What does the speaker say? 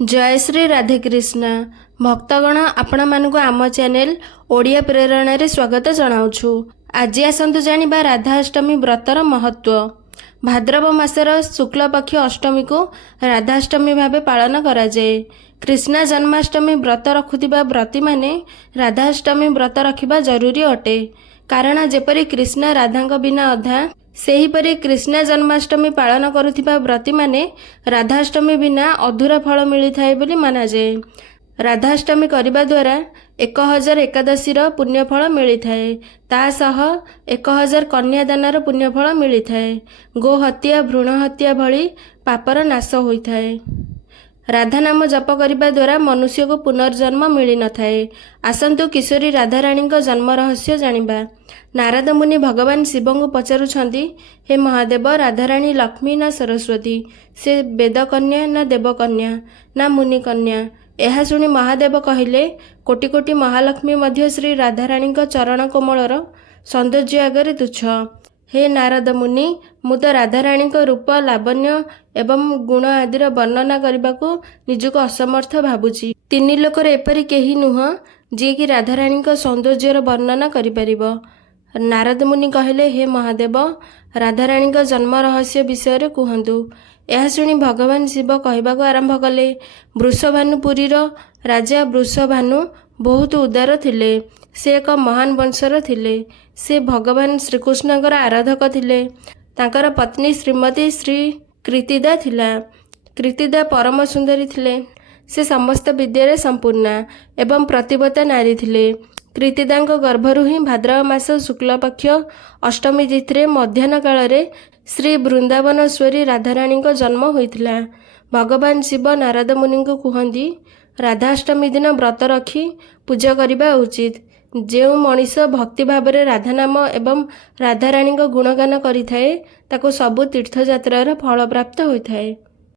जय श्री राधेकृष्ण भक्तगण आपण मानक आम चैनल ओडिया प्रेरणा रे स्वागत जनाउछु। आज आसंतु जानिबा राधाअष्टमी व्रतर महत्व। भाद्रव मासर शुक्ल पक्ष अष्टमी को राधाअष्टमी भावे पालन करा जाए। कृष्ण जन्माष्टमी व्रत रखुथिबा व्रती माने राधाअष्टमी व्रत रखिबा जरूरी अटे, कारण जेपरि कृष्ण राधांक बिना अधा सेहीपरि कृष्ण जन्माष्टमी पालन करुथिबा व्रती माने राधाअष्टमी बिना अधूरा फल मिलिथाए बोली माना जाए। राधाअष्टमी करिबा द्वारा 1000 एकादशी पुण्यफल मिलिथाए, ता सह 1000 कन्यादानर पुण्यफल मिलिथाए। गो हत्या भ्रूण हत्या भली पापर नाश होइथाए। राधा नाम जप करने द्वारा मनुष्य को पुनर्जन्म मिल न थाए। आसंतु किशोरी राधाराणी जन्म रहस्य जानिबा। नारद मुनि भगवान शिव को पचारुछंती, हे महादेव, राधाराणी लक्ष्मी ना सरस्वती, से वेदकन्या ना देवकन्या ना मुनिकन्या। यह शुणी महादेव कहिले, कोटि कोटि महालक्ष्मी मध्य श्री राधाराणी चरण कोमलर सौंदर्य आगरे तुच्छ। हे नारद मुनि, मु तो राधाराणी रूप लावण्य एवं गुण आदिर वर्णना करने को निजको असमर्थ भावुची। तीन लोकर एपरी केही नुह जी कि राधाराणी सौंदर्यर वर्णना करिपरिबो। नारद मुनि कहले, हे महादेव, राधाराणी जन्म रहस्य विषय कहतु। यह शुणी भगवान शिव कहवाक आरंभ कले, वृषभानुपुरीर राजा वृषभानु बहुत उदार थिले। से एक महान वंशर थिले। से भगवान श्रीकृष्णकर आराधक थिले। तांकर पत्नी श्रीमती श्री कृतिदा थिला। कृतिदा परम सुंदरी थिले। से समस्त विद्यारे संपूर्णा एवं प्रतिभता नारी थिले। कृतिदांक गर्भरु ही भाद्रव मास शुक्ल पक्ष अष्टमी तिथि मध्याह्न काल श्री वृंदावनेश्वरी राधाराणी जन्म होइथिला। भगवान शिव नारद मुनि को कहती, राधाअष्टमी दिन व्रत रखी पूजा करने उचित। जो मनीष भक्ति भाव में राधा नाम एवं राधाराणी गुणगान करिथाए, ताको सबु तीर्थयात्रार फल प्राप्त होइथाए।